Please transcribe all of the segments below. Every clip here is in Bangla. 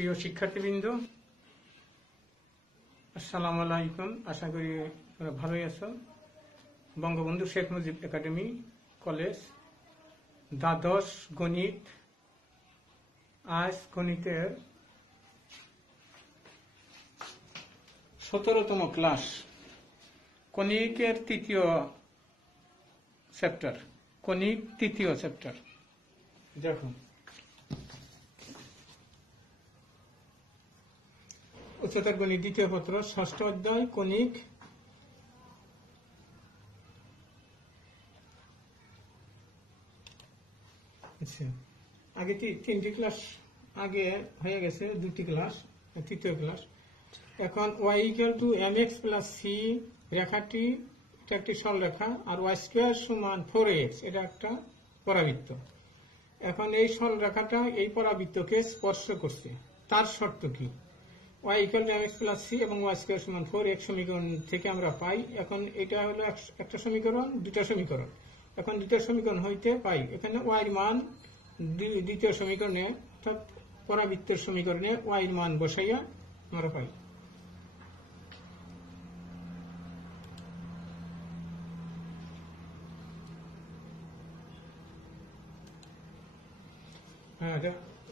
প্রিয় শিক্ষার্থীবৃন্দ, আসসালামু আলাইকুম। আশা করি তোমরা ভালোই আছো। বঙ্গবন্ধু শেখ মুজিব একাডেমি কলেজ দ্বাদশ গণিত, আজ গণিতের 17তম ক্লাস, কণিকের তৃতীয় চ্যাপ্টার, কণিক তৃতীয় চ্যাপ্টার। দেখুন, উচ্চতর গণিত দ্বিতীয় পত্র, ষষ্ঠ অধ্যায়, কণিক। আচ্ছা, আগে তিনটি ক্লাস আগে হয়ে গেছে, দুটি ক্লাস, তৃতীয় ক্লাস। এখন y = mx + c রেখাটি, এটা একটি সরলরেখা, আর y² = 4ax, এটা একটা পরাবৃত্ত। এখন এই সরলরেখাটা এই পরাবৃত্তকে স্পর্শ করছে, তার শর্ত কি? y = mx + c এবং y² = 4x সমীকরণ থেকে আমরা পাই। এখন এটা হলো একটা সমীকরণ, দুটা সমীকরণ। এখন দুটা সমীকরণ হইতে পাই এখানে y এর মান দ্বিতীয় সমীকরণে, অর্থাৎ পরাবৃত্তের সমীকরণে y এর মান বসাইয়া আমরা পাই।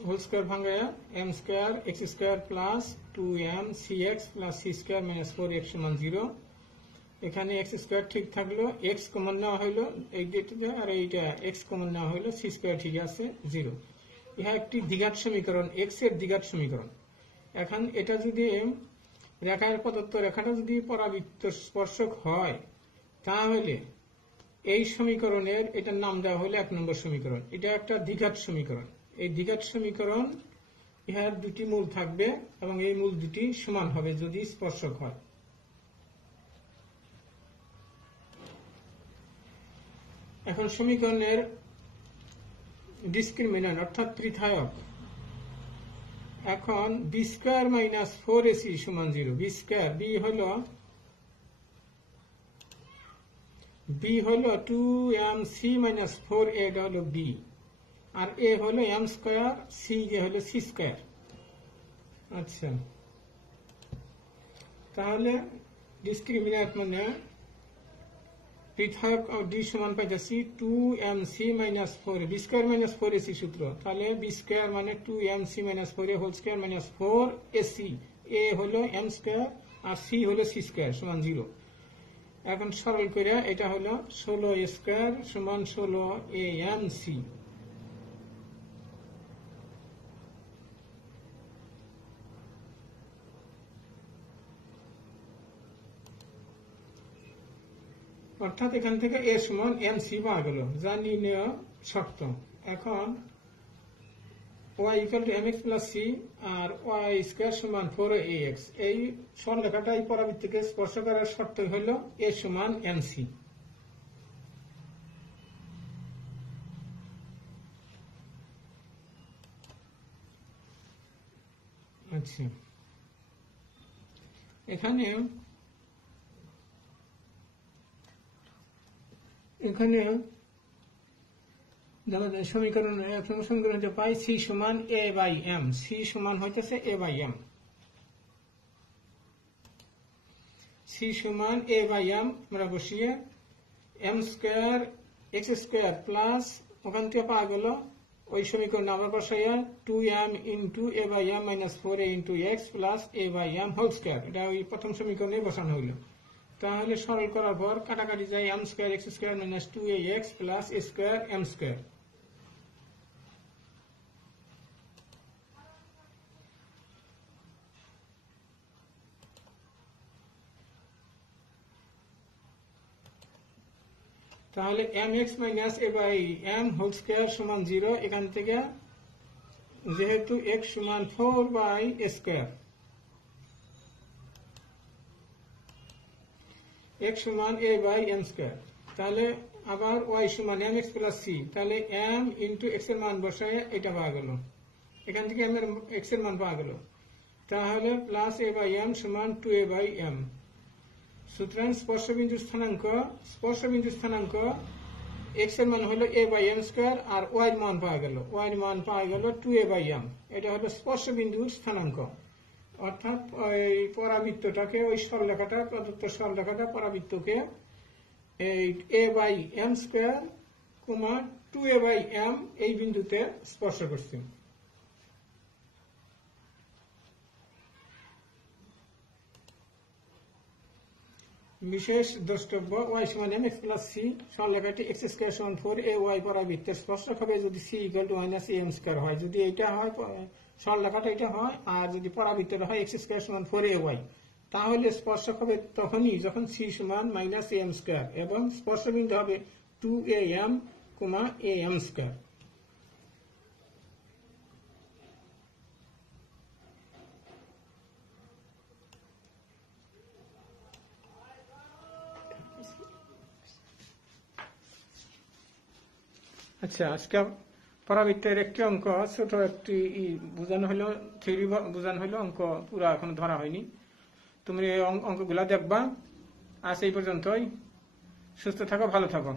হোল স্কয়ার ভাঙায়া m² x² + 2m cx + c² - 4x = 0। এখানে x² ঠিক থাকলো, x কমন নেওয়া হইলো এই দুইটা, আর এইটা x কমন নেওয়া হইলো, c² ঠিক আছে 0। ইহা একটি দ্বিঘাত সমীকরণ, x এর দ্বিঘাত সমীকরণ। এখন এটা যদি রেখার প্রদত্ত রেখাটা যদি পরাবৃত্ত স্পর্শক হয়, তাহলে এই সমীকরণের এটার নাম দেওয়া হলো 1 নম্বর সমীকরণ। এটা একটা দ্বিঘাত সমীকরণ। এই দ্বিঘাত সমীকরণ, ইহার দুটি মূল থাকবে এবং এই মূল দুটি সমান হবে যদি স্পর্শক হয়। এখন সমীকরণের ডিসক্রিমিন্যান্ট অর্থাৎ পৃথায়ক। এখন b² - 4ac = 0। b হলো 2mc - 4a, এটা হলো b, আর a হলো m², c হলো c²। আচ্ছা, তাহলে ডিসক্রিমিন্যান্ট মানে পৃথক d সমান পাইতেছি 2mc - 4a, b² - 4ac সূত্র। তাহলে b² মানে 2mc - 4a whole square - 4ac, a হলো m² আর c হলো c² = 0। এখন সরল করে এটা হলো 16a² = 16amc। অর্থাৎ এখান থেকে a = mc পাওয়া গেল, যা নির্ণয় শর্ত। এখন y = mx + c আর y² = 4ax, এই সরলরেখাটা এই পরাবৃত্তকে স্পর্শ করার শর্ত হলো a = mc। আচ্ছা, এখানে সমীকরণ পাই c = a/m, c সমান হইতেছে a/m, c = a/m। আমরা বসিয়ে m² x² প্লাস ওখান থেকে পাওয়া গেল ওই সমীকরণ আবার বসাইয়া 2m × a/m - 4a × x + a/m whole square, এটা ওই প্রথম সমীকরণে বসানো হইল। তাহলে সরল করার পর কাটাকাটি যায়, m² x² - 2ax + a² m²। তাহলে mx - a/m হোল স্কয়ার = 0। এখান থেকে যেহেতু x = 4/a², x = a/m², তাহলে আবার y = mx + c, তাহলে m × x এর মান বসায় এটা পাওয়া গেল, এখান থেকে x এর মান পাওয়া গেল। তাহলে প্লাস a/m = 2a/m। সুতরাং স্পর্শবিন্দুর স্থানাঙ্ক এক্স এর মান হলো a বাই এম স্কোয়ার, আর ওয়াই এর মান পাওয়া গেল, ওয়াই এর মান পাওয়া গেল 2a বাই এম। এটা হলো স্পর্শ বিন্দুর স্থানাঙ্ক, অর্থাৎ ওই পরাবৃত্তটাকে, ওই সরলরেখাটা, প্রদত্ত সরলরেখাটা পরাবৃত্তকে এই a by M square, 2a by M এই বিন্দুতে স্পর্শ করছে। বিশেষ দ্রষ্টব্য, ওয়াই সমান এম এক্স প্লাস সি, সরলরেখাটি এক্স স্কোয়ার সমান 4a ওয়াই পরাবৃত্তের স্পর্শক হবে যদি C equal to minus M square হয়। যদি এটা হয়, সরলরেখাটা এটা হয়, আর যদি পরাবৃত্তটা হয় এক্স স্কোয়ার সমান 4a ওয়াই, তাহলে স্পর্শক হবে তখনই যখন সি সমান মাইনাস এম স্কোয়ার, এবং স্পর্শবিন্দু হবে 2am, am স্কোয়ার। আচ্ছা, আজকে পরাবৃত্তের একটি অঙ্ক, ছোট একটি বোঝানো হলো, থিওরি বোঝানো হলো, অঙ্ক পুরা এখনো ধরা হয়নি। তুমি অঙ্কগুলা দেখবা। আজ এই পর্যন্তই। সুস্থ থাকো, ভালো থাকো।